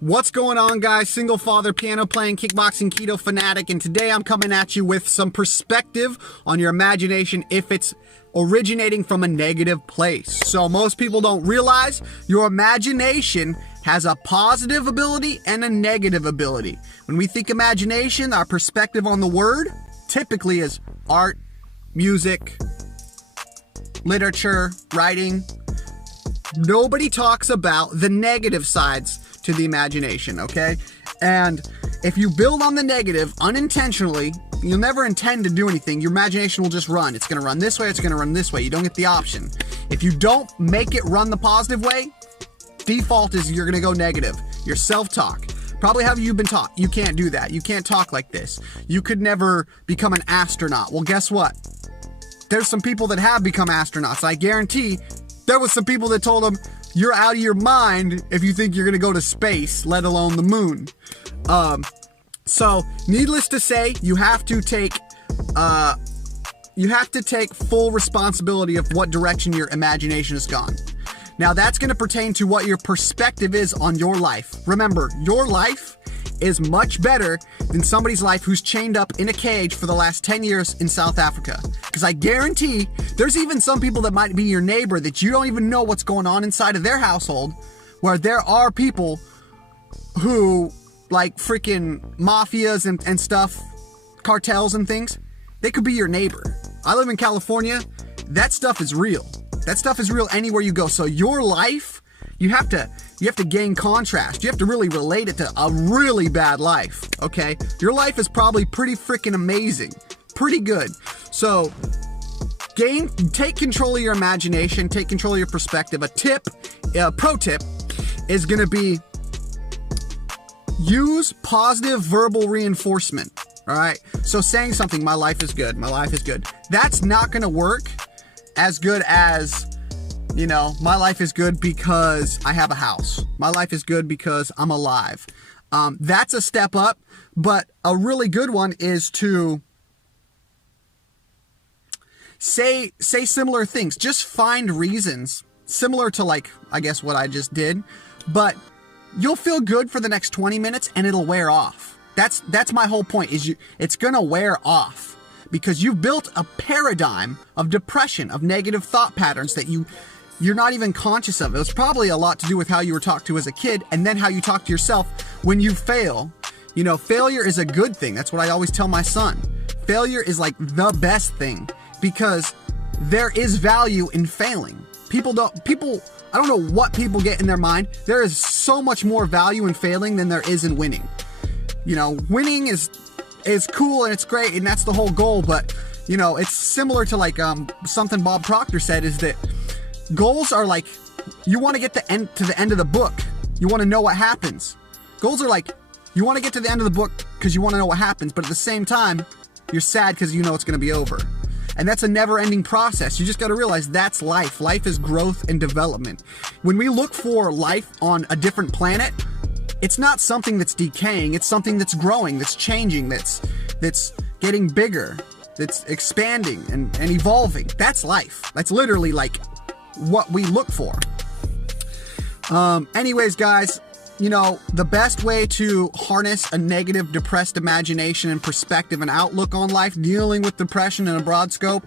What's going on, guys? Single father, piano playing, kickboxing, keto fanatic, and today I'm coming at you with some perspective on your imagination if it's originating from a negative place. So most people don't realize your imagination has a positive ability and a negative ability. When we think imagination, our perspective on the word typically is art, music, literature, writing. Nobody talks about the negative sides to the imagination, okay? And if you build on the negative unintentionally, you'll never intend to do anything. Your imagination will just run. It's going to run this way, it's going to run this way. You don't get the option. If you don't make it run the positive way, default is you're going to go negative. Your self-talk. Probably how you've been taught. You can't do that. You can't talk like this. You could never become an astronaut. Well, guess what? There's some people that have become astronauts. I guarantee there was some people that told them, you're out of your mind if you think you're going to go to space, let alone the moon. So needless to say, you have to take full responsibility of what direction your imagination has gone. Now that's going to pertain to what your perspective is on your life. Remember, your life is much better than somebody's life who's chained up in a cage for the last 10 years in South Africa. Because I guarantee there's even some people that might be your neighbor that you don't even know what's going on inside of their household, where there are people who, like freaking mafias and stuff, cartels and things, they could be your neighbor. I live in California. That stuff is real. That stuff is real anywhere you go. So your life, you have to gain contrast. You have to really relate it to a really bad life, okay? Your life is probably pretty freaking amazing. Pretty good. So take control of your imagination, take control of your perspective. A pro tip is going to be use positive verbal reinforcement, all right? So saying something, my life is good, my life is good. That's not going to work as good as, you know, my life is good because I have a house. My life is good because I'm alive. That's a step up, but a really good one is to say similar things. Just find reasons similar to, like, I guess what I just did, but you'll feel good for the next 20 minutes and it'll wear off. That's my whole point, is it's gonna wear off because you've built a paradigm of depression, of negative thought patterns that you're not even conscious of. It was probably a lot to do with how you were talked to as a kid and then how you talk to yourself when you fail. You know, failure is a good thing. That's what I always tell my son. Failure is like the best thing because there is value in failing. I don't know what people get in their mind. There is so much more value in failing than there is in winning. You know, winning is cool and it's great and that's the whole goal, but you know, it's similar to like something Bob Proctor said, is that goals are like, you want to get to the end of the book. You want to know what happens. Goals are like, you want to get to the end of the book because you want to know what happens, but at the same time, you're sad because you know it's going to be over. And that's a never-ending process. You just got to realize that's life. Life is growth and development. When we look for life on a different planet, it's not something that's decaying. It's something that's growing, that's changing, that's getting bigger, that's expanding and evolving. That's life. That's literally like what we look for. Anyways, guys, you know, the best way to harness a negative, depressed imagination and perspective and outlook on life, dealing with depression in a broad scope,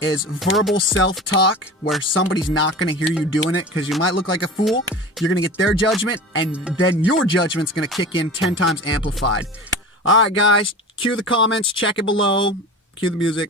is verbal self-talk, where somebody's not going to hear you doing it because you might look like a fool. You're going to get their judgment, and then your judgment's going to kick in 10 times amplified. All right, guys, cue the comments, check it below, cue the music.